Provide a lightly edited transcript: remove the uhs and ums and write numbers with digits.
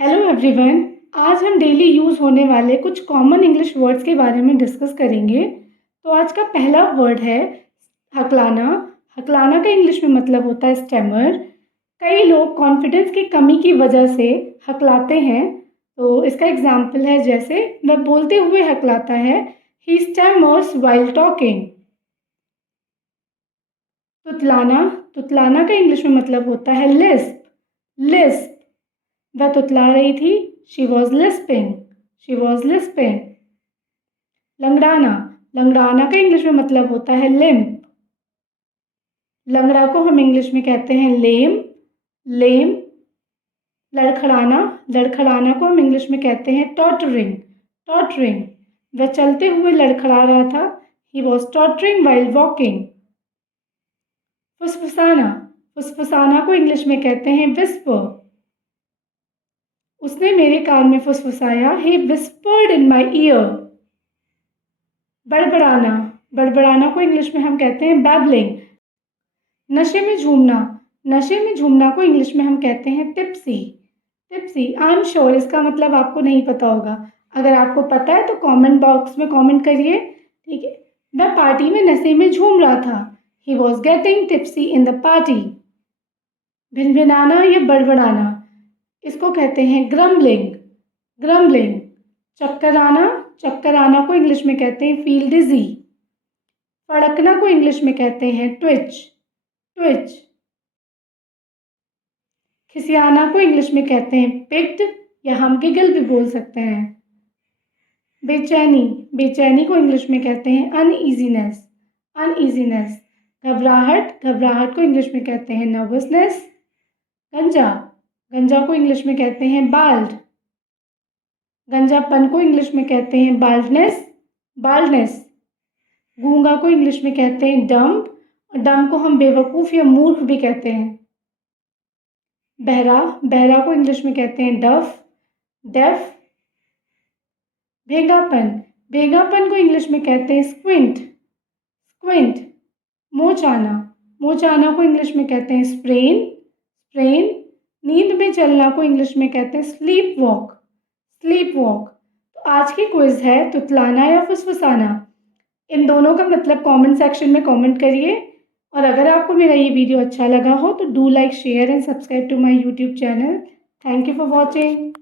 Hello everyone. आज हम daily use होने वाले कुछ कॉमन इंग्लिश वर्ड्स के बारे में डिस्कस करेंगे। तो आज का पहला वर्ड है हकलाना। हकलाना का इंग्लिश में मतलब होता है स्टैमर। कई लोग कॉन्फिडेंस की कमी की वजह से हकलाते हैं। तो इसका एग्जाम्पल है, जैसे वह बोलते हुए हकलाता है, ही स्टैमर्स व्हाइल टॉकिंग। तुतलाना। तुतलाना का इंग्लिश में मतलब होता है लिस्प। लिस्प। वह तुतला रही थी, she was lisping. She was lisping. लंगड़ाना। लंगड़ाना का इंग्लिश में मतलब होता है लिम्प। लंगड़ा को हम इंग्लिश में कहते हैं लेम। लेम। लड़खड़ाना। लड़खड़ाना को हम इंग्लिश में कहते हैं टॉटरिंग। टॉटरिंग। वह चलते हुए लड़खड़ा रहा था, he was tottering while walking. फुसफुसाना। फुसफुसाना को इंग्लिश में कहते हैं विस्पर। उसने मेरे कान में फुसफुसाया, he whispered in my ear। बड़बड़ाना। बड़बड़ाना को इंग्लिश में हम कहते हैं babbling। नशे में झूमना। नशे में झूमना को इंग्लिश में हम कहते हैं tipsy. Tipsy. I am sure इसका मतलब आपको नहीं पता होगा। अगर आपको पता है तो कमेंट बॉक्स में कमेंट करिए, ठीक है। वह पार्टी में नशे में झूम रहा था, he was getting tipsy in the party। भिनभिनाना या बड़बड़ाना, इसको कहते हैं ग्रम्बलिंग। ग्रम्बलिंग। चक्कर आना। चक्कर आना को इंग्लिश में कहते हैं फील डिजी। फड़कना को इंग्लिश में कहते हैं ट्विच। ट्विच। खिसियाना को इंग्लिश में कहते हैं पिक्ड, या हम गिगल भी बोल सकते हैं। बेचैनी। बेचैनी को इंग्लिश में कहते हैं अनईजीनेस। अनईजीनेस। घबराहट। घबराहट को इंग्लिश में कहते हैं नर्वसनेस। गंजा। गंजा को इंग्लिश में कहते हैं बाल्ड। गंजापन को इंग्लिश में कहते हैं बाल्डनेस। बाल्डनेस। गूंगा को इंग्लिश में कहते हैं डम्ब, और डम्ब को हम बेवकूफ़ या मूर्ख भी कहते हैं। बहरा। बहरा को इंग्लिश में कहते हैं डफ। डेफ। भेगापन। भेगापन को इंग्लिश में कहते हैं स्क्विंट। स्क्विंट। मोचाना। मोचाना को इंग्लिश में कहते हैं स्प्रेन। स्प्रेन। नींद में चलना को इंग्लिश में कहते हैं स्लीप वॉक। Sleep walk. तो आज की क्विज है तुतलाना या फुसफुसाना। इन दोनों का मतलब कमेंट सेक्शन में कमेंट करिए। और अगर आपको मेरा ये वीडियो अच्छा लगा हो तो do like, share and subscribe to my YouTube channel. Thank you for watching.